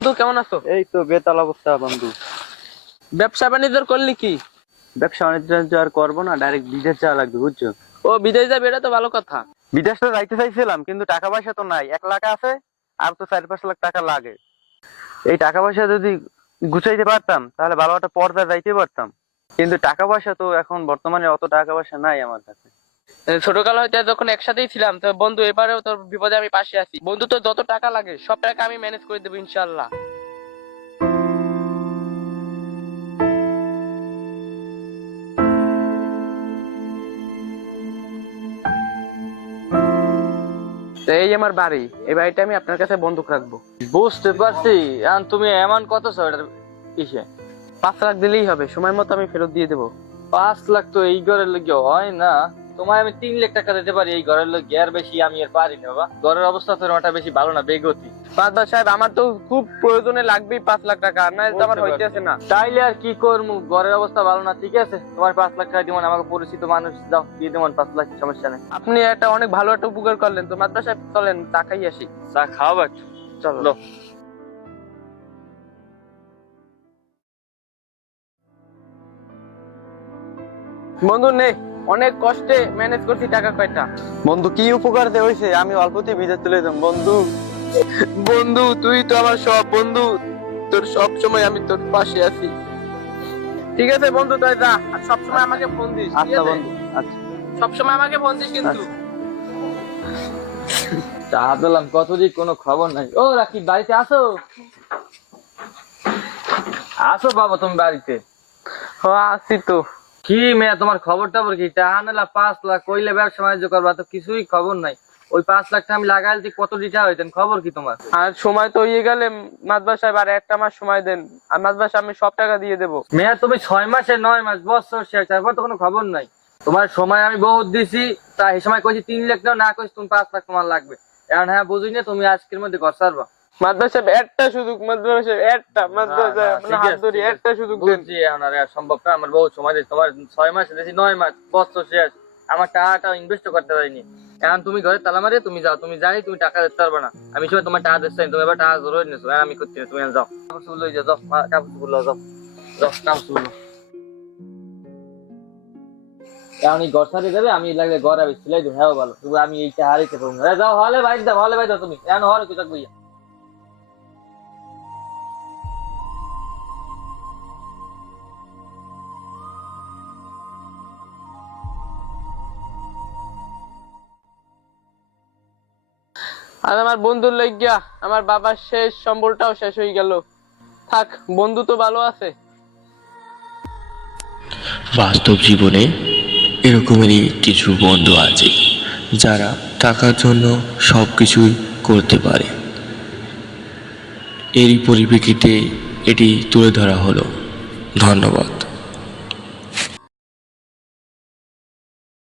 বন্ধু কেমন আছো? এই তো বেতাল অবস্থা বন্ধু। ব্যবসা বাণিজ্য করলি কি? ব্যবসা বাণিজ্য আর করব না ডাইরেক্ট বিদেশ যাওয়া লাগবে বুঝছ? ও বিদেশ যাবে এটা তো ভালো কথা। বিদেশ তো যাইতে চাইছিলাম কিন্তু টাকা পয়সা তো নাই। এক লাখ আছে আর তো চার পাঁচ লাখ টাকা লাগে। এই টাকা পয়সা যদি গুছাইতে পারতাম তাহলে ভালো একটা পর্দা যাইতে পারতাম। কিন্তু টাকা পয়সা তো এখন বর্তমানে অত টাকা পয়সা নাই আমার কাছে। ছোটকাল হইতে যখন একসাথেই ছিলাম, তো বন্ধু, এবারেও তোর বিপদে আমি পাশে আছি। বন্ধু তো যত টাকা লাগে, সব টাকা আমি ম্যানেজ করে দেবো ইনশাল্লাহ এই আমার বাড়ি, এই বাড়িটা আমি আপনার কাছে বন্ধক রাখব। বুঝতে পারছি তুমি এমন কত এটার কিসে পাঁচ লাখ দিলেই হবে, সময় মতো আমি ফেরত দিয়ে দেবো। পাঁচ লাখ তো এই ঘরের লোকে হয় না। তোমায় আমি তিন লাখ টাকা দিতে পারি এই ঘরের লোক আর বেশি আমি আর পারি না বাবা। ঘরের অবস্থা তো ওটা বেশি ভালো না বেগতি। পাঁচবার সাহেব আমার তো খুব প্রয়োজনে লাগবেই পাঁচ লাখ টাকা না তো আমার হইতেছে না। তাইলে আর কি করব ঘরের অবস্থা ভালো না ঠিক আছে? তোমার পাঁচ লাখ টাকা দিবেন আমাকে পরিচিত মানুষ দাও দিয়ে দেবেন পাঁচ লাখ সমস্যা নেই। আপনি একটা অনেক ভালো একটা উপকার করলেন তো। মাদ্রাস সাহেব চলেন টাকাই আসি। চা খাওয়া বাচ্চু। চলো। বন্ধু নে। অনেক কষ্টে ম্যানেজ করছি টাকা কয়টা। বন্ধু কি উপকার দে হইছে? আমি অল্পতেই বিদেশ চলে যাম বন্ধু। বন্ধু তুই তো আমার সব বন্ধু। তোর সব সময় আমি তোর পাশে আছি। ঠিক আছে বন্ধু তুই যা। আর সব সময় আমাকে ফোন দিস আচ্ছা বন্ধু আচ্ছা। সব সময় আমাকে ফোন দিস কিন্তু। চা দিলাম কতদিন কোনো খবর নাই। ও রাখি বাড়িতে আসো আসো বাবা তুমি বাড়িতে? ও আছি তো। কি মেয়ে তোমার খবর টবর কি? টাকা পাঁচ লাখ। কইলে ব্যবসা বাণিজ্য করবা তো কিছুই খবর নাই। ওই পাঁচ লাখ টাকা আমি লাগাইলে কত লিটার হইতেন? খবর কি তোমার? আর সময় তো ইয়ে গেলে মাদবা সাহেব আর একটা মাস সময় দেন। আর মাদবা সাহেব আমি সব টাকা দিয়ে দেবো। মেয়ে তুমি ছয় মাসে নয় মাস বছর শেষ তারপর তো কোনো খবর নাই। তোমার সময় আমি বহুত দিছি তা এই সময় কইছি তিন লাখ নাও না কইছি তুমি পাঁচ লাখ তোমার লাগবে। এখন হ্যাঁ বুঝি না তুমি আজকের মধ্যে ঘর সারবা। সাহেব একটা সুযোগ একটা মাদবা না, না, সাহেব ঠিক হাত ধরি একটা সুযোগ দেন। বুঝছি এখন সম্ভব না আমার বহুত সময় দিয়েছি তোমার ছয় মাস দিয়েছি নয় মাস বছর শেষ। আমার টাকাটা ইনভেস্ট করতে পারিনি। এখন তুমি ঘরে তালা মারে তুমি যাও তুমি জানি তুমি টাকা দিতে পারবে না। আমি সময় তোমার টাকা দিচ্ছি তুমি এবার টাকা জোর নিয়েছো। আমি করছি না তুমি যাও। কাপড় চুল লই যাও যাও মা, কাপড় চুল যাও। যাও কাপড় চুল লও। ঘর সারিয়ে দেবে আমি লাগলে ঘর আমি সিলাই দেবো হ্যাঁ ভালো। তবু আমি এইটা হারিতে পারব না। যাও হলে বাইর দাও হলে বাইর দাও তুমি। এখন হলে কিছু আর আমার বন্ধুর লইগিয়া আমার বাবার শেষ সম্বলটাও শেষ হয়ে গেল। থাক, বন্ধু তো ভালো আছে। বাস্তব জীবনে এরকমেরই কিছু বন্ধু আছে, যারা টাকার জন্য সব কিছুই করতে পারে। এরই পরিপ্রেক্ষিতে এটি তুলে ধরা হলো। ধন্যবাদ।